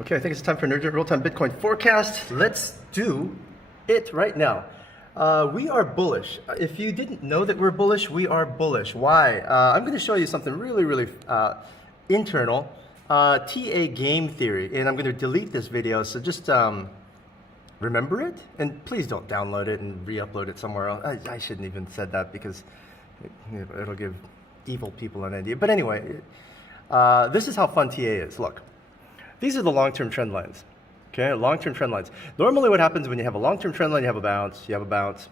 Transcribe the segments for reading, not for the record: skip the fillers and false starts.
Okay, I think it's time for Nerdjet Real-Time Bitcoin Forecast. Let's do it right now. We are bullish. If you didn't know that we're bullish, we are bullish. Why? I'm going to show you something really internal, TA game theory, and I'm going to delete this video, so just remember it, and please don't download it and re-upload it somewhere else. I shouldn't even said that because it'll give evil people an idea. But anyway, this is how fun TA is. Look. These are the long-term trend lines, okay? Long-term trend lines. Normally what happens when you have a long-term trend line, you have a bounce, you have a bounce,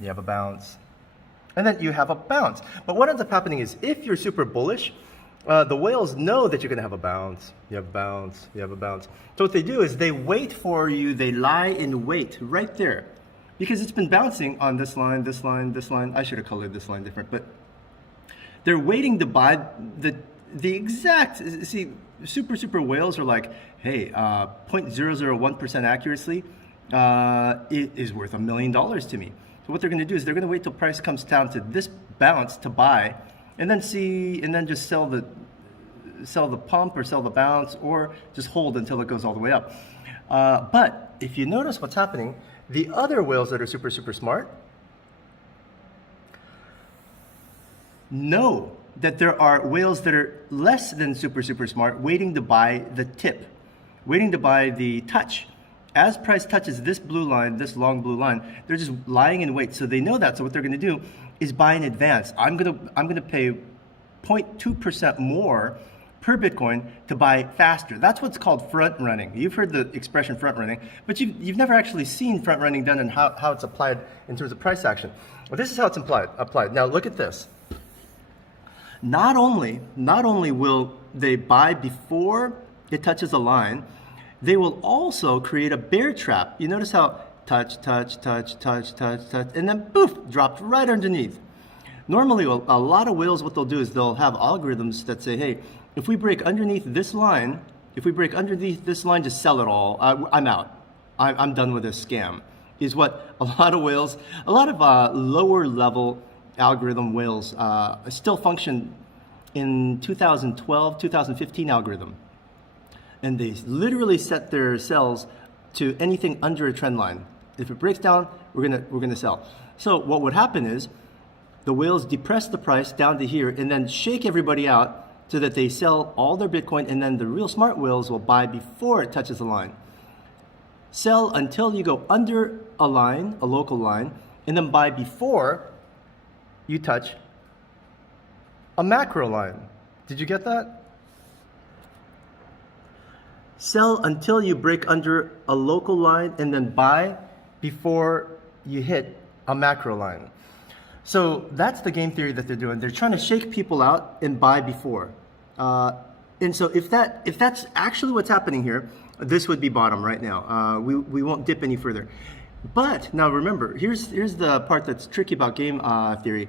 you have a bounce, and then you have a bounce. But what ends up happening is if you're super bullish, the whales know that you're gonna have a bounce, you have a bounce, you have a bounce. So what they do is they wait for you, they lie in wait right there. Because it's been bouncing on this line, this line, this line. I should have colored this line different, but they're waiting to buy the exact, see, super whales are like, hey, 0.001% accuracy it is worth $1 million to me. So what they're going to do is they're going to wait till price comes down to this bounce to buy, and then just sell the pump or sell the bounce, or just hold until it goes all the way up. But if you notice what's happening, the other whales that are super smart know that there are whales that are less than super smart waiting to buy the tip, waiting to buy the touch. As price touches this blue line, this long blue line, they're just lying in wait. So they know that. So what they're going to do is buy in advance. I'm going to pay 0.2% more per Bitcoin to buy faster. That's what's called front running. You've heard the expression front running, but you've never actually seen front running done and how it's applied in terms of price action. Well, this is how it's applied. Now look at this. Not only will they buy before it touches a line, they will also create a bear trap. You notice how touch, and then poof, dropped right underneath. Normally, a lot of whales, what they'll do is they'll have algorithms that say, hey, if we break underneath this line, just sell it all. I'm out. I'm done with this scam. Is what a lot of whales, a lot of lower level algorithm whales still function in 2012, 2015 algorithm. And they literally set their sells to anything under a trend line. If it breaks down, we're gonna sell. So what would happen is the whales depress the price down to here and then shake everybody out so that they sell all their Bitcoin, and then the real smart whales will buy before it touches the line. Sell until you go under a line, a local line, and then buy before you touch a macro line. Did you get that? Sell until you break under a local line and then buy before you hit a macro line. So that's the game theory that they're doing. They're trying to shake people out and buy before. And so if that's actually what's happening here, this would be bottom right now. We won't dip any further. But now remember, here's the part that's tricky about game theory.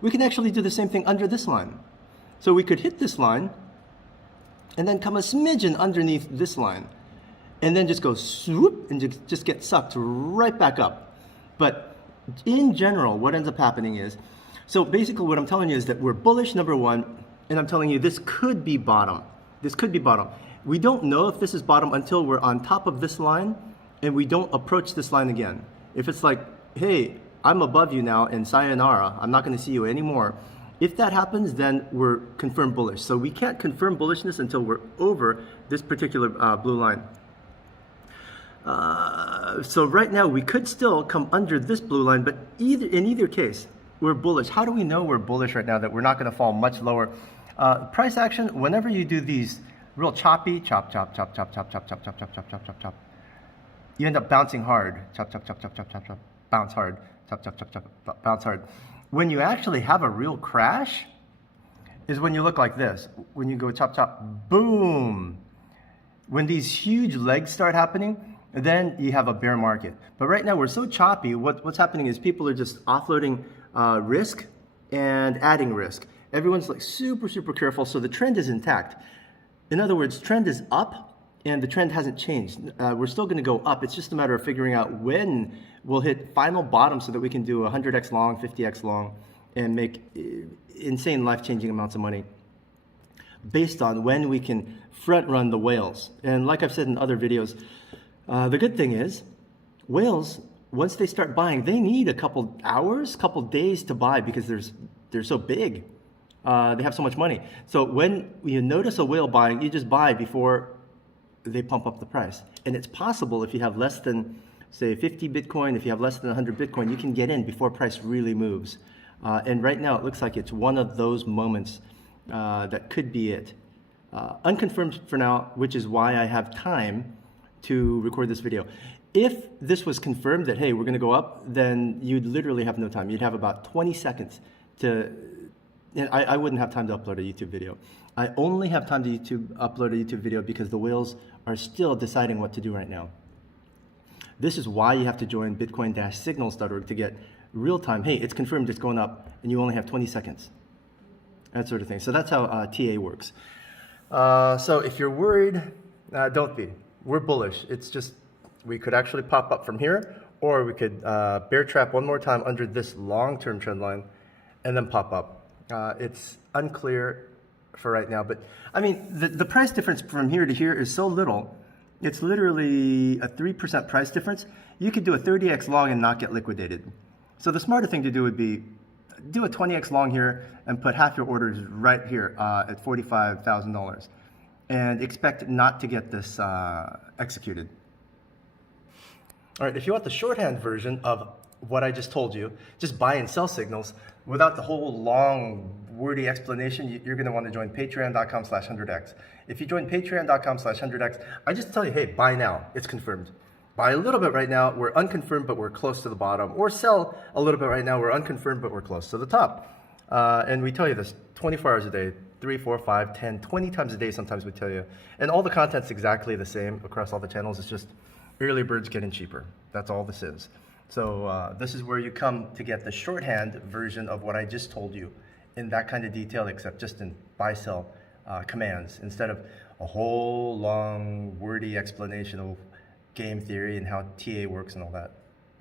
We can actually do the same thing under this line. So we could hit this line and then come a smidgen underneath this line and then just go swoop and just get sucked right back up. But in general, what ends up happening is, so basically what I'm telling you is that we're bullish, number one, and I'm telling you this could be bottom. This could be bottom. We don't know if this is bottom until we're on top of this line and we don't approach this line again. If it's like, hey, I'm above you now and sayonara, I'm not going to see you anymore. If that happens, then we're confirmed bullish. So we can't confirm bullishness until we're over this particular blue line. So right now we could still come under this blue line, but in either case, we're bullish. How do we know we're bullish right now, that we're not going to fall much lower? Price action, whenever you do these real choppy, chop, you end up bouncing hard. Chop, bounce hard. Chop, bounce hard. When you actually have a real crash is when you look like this. When you go chop, boom. When these huge legs start happening, then you have a bear market. But right now we're so choppy, what's happening is people are just offloading risk and adding risk. Everyone's like super careful, so the trend is intact. In other words, trend is up and the trend hasn't changed. We're still gonna go up. It's just a matter of figuring out when we'll hit final bottom so that we can do 100x long, 50x long, and make insane life-changing amounts of money. based on when we can front run the whales. And like I've said in other videos, the good thing is whales, once they start buying, they need a couple hours, couple days to buy because they're so big. They have so much money. So when you notice a whale buying, you just buy before they pump up the price. And it's possible if you have less than, say, 50 Bitcoin, if you have less than 100 Bitcoin, you can get in before price really moves. And right now it looks like it's one of those moments that could be it. Unconfirmed for now, which is why I have time to record this video. If this was confirmed that, hey, we're gonna go up, then you'd literally have no time. You'd have about 20 seconds to, and I wouldn't have time to upload a YouTube video. I only have time to upload a YouTube video because the whales are still deciding what to do right now. This is why you have to join bitcoin-signals.org to get real time. Hey, it's confirmed, it's going up, and you only have 20 seconds. That sort of thing. So that's how TA works. So if you're worried, don't be. We're bullish. It's just, we could actually pop up from here, or we could bear trap one more time under this long-term trend line and then pop up. It's unclear for right now, but I mean, the price difference from here to here is so little. It's literally a 3% price difference. You could do a 30x long and not get liquidated. So the smarter thing to do would be do a 20x long here and put half your orders right here at $45,000 and expect not to get this executed. All right, if you want the shorthand version of what I just told you, just buy and sell signals without the whole long, wordy explanation, you're gonna want to join patreon.com/100x. If you join patreon.com/100x, I just tell you, hey, buy now, it's confirmed. Buy a little bit right now, we're unconfirmed, but we're close to the bottom. Or sell a little bit right now, we're unconfirmed, but we're close to the top. And we tell you this 24 hours a day, 3, 4, 5, 10, 20 times a day sometimes we tell you. And all the content's exactly the same across all the channels, it's just early birds getting cheaper. That's all this is. So this is where you come to get the shorthand version of what I just told you in that kind of detail, except just in buy-sell commands, instead of a whole long, wordy explanation of game theory and how TA works and all that.